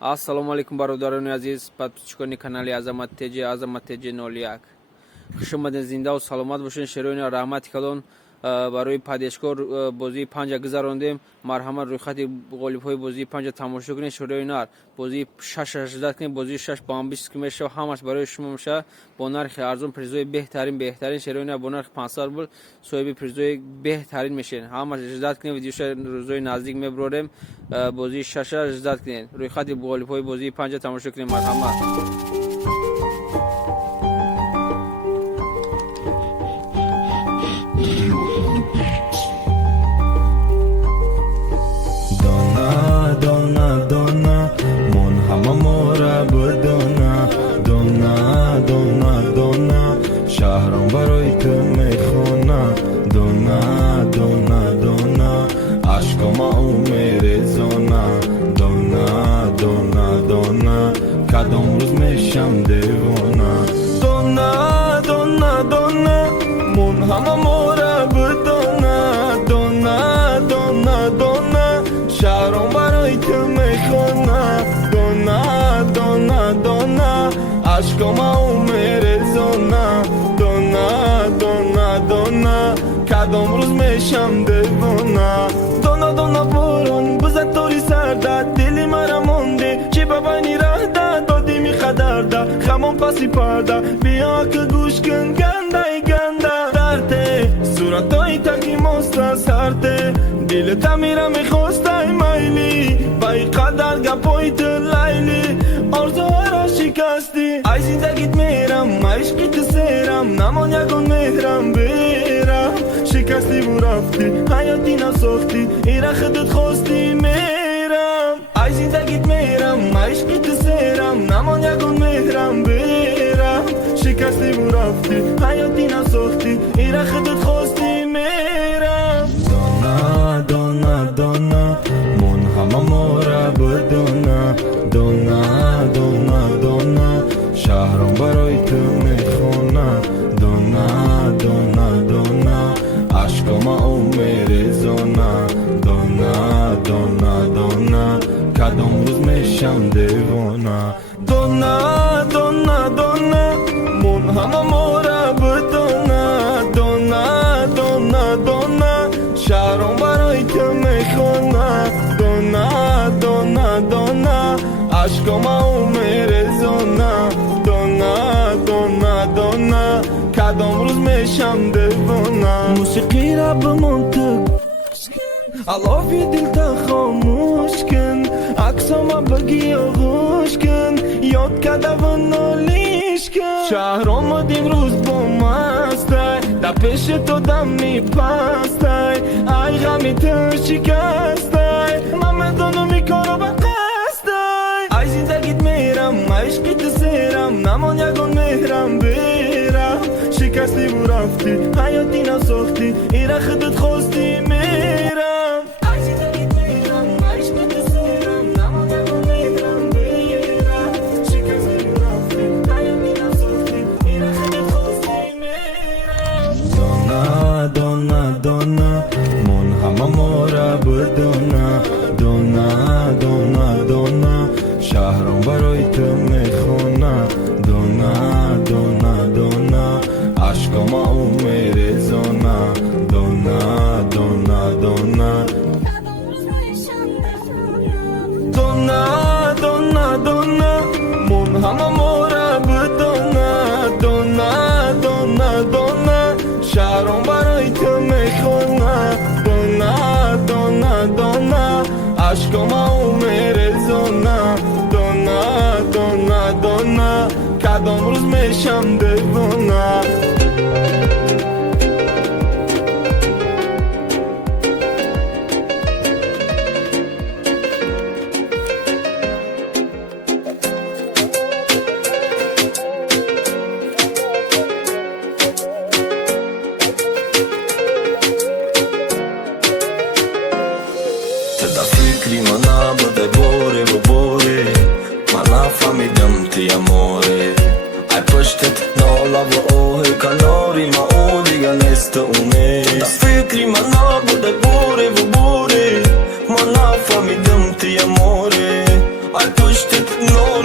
Assalomu alaykum barodaroni aziz, подписчикони канали Азамат ТЖ 01. Хуш омадед, зинда ва саломат бошед. шероини раҳмати калон барои падешкор бозии панҷа гузарондем. марҳамат рӯйхати ғолибҳои бозии панҷа тамошо кунед. шероини нар бозии 6 кунед. бозии 6 бомбист ки мешава, ҳамаш барои шумо меша бо нархи арзон, призои беҳтарин. шероини нар бо нархи 500 рубл соҳиби призои беҳтарин мешавед. ҳамаш ждат кунед, видеоша рӯзои наздик мебурорем. бозии 6 ждат кунед. рӯйхати ғолибҳои бозии панҷа тамошо кунед. марҳамат. شهرم برای تو میخونه دونه دونه دونه عشقم او میرزونه دونه دونه دونه کدام روز میشم دیوانه دونه دونه دونه من همه ماره بدونه دونه دونه دونه شهرم برای تو میخونه دونه دونه دونه عشقم او میرزونه کدام روز میشم دیوانه دونا دونا بارون بزد توری سرده دلی مرا مونده چی ببینی رهده دادی میخدرده خمون پسی پرده بیا که گوش کن گنده درده صورتای تکی ماسته سرده دل تمیره میخواسته میلی بای قدر گپای تو لیلی آرزوها را شکستی ای زندگیت میرم عشقی سیرم نمان یکون مهرم بیرم شکستی و رفتی حیاتی نساختی ایره خودت خواستی میرم ای زندگیت میرم عشقی سیرم نمان یکون مهرم بیرم شکستی و رفتی حیاتی نساختی ایره خودت خواستی میرم دونه دونه دونه من همه ماره بدونه دونه دونه دونه شهرم برای تو میخونه دونه دونه دونه عشقم او میرزونه دونه دونه دونه کدام روز میشم دیوانه دونه دونه دونه من همه ماره بدونه دونه دونه دونه شهرم برای تو میخونه دونه دونه دونه عشقم او میرزونه دونه دونه دونه کدام روز میشم دیوانه موسیقی را به منطق علافی دل تا خاموش کن عکسام بگی آغوش کن یاد کده و نالیش کن شهر آمدیم روز با مسته در پیش تو دم میپسته ای غمی تو شکسته من میدانم این کارو به قصده ای زندگیت میرم عشقیت سیرم نمان یکون مهرم بیرم شکستی و رفتی حیاتی نساختی ایره خودت خواستی میرم ای زندگیت میرم عشقیت سیرم نمان یکون مهرم بیرم شکستی و رفتی حیاتی نساختی ایره خودت خواستی میرم دونه دونه دونه من همه ماره بدونه دونه دونه دونه شهرم برای تو میخونه دونه دونه دونه عشقم او میرزونه دونه دونه دونه دونه دونه دونه من همه ماره بدونه دونه دونه دونه شهرم برای تو میخونه دونه دونه دونه عشقم او میرزونه دونه دونه دونه کدام روز میشم دیوانه فکری من نبوده باره و باره من نفهمیدم تی اماره ای پشتت نالا و اوه کناری ما او دیگه نیست اونیست فکری من نبوده باره و باره من نفهمیدم تی اماره ای پشتت نور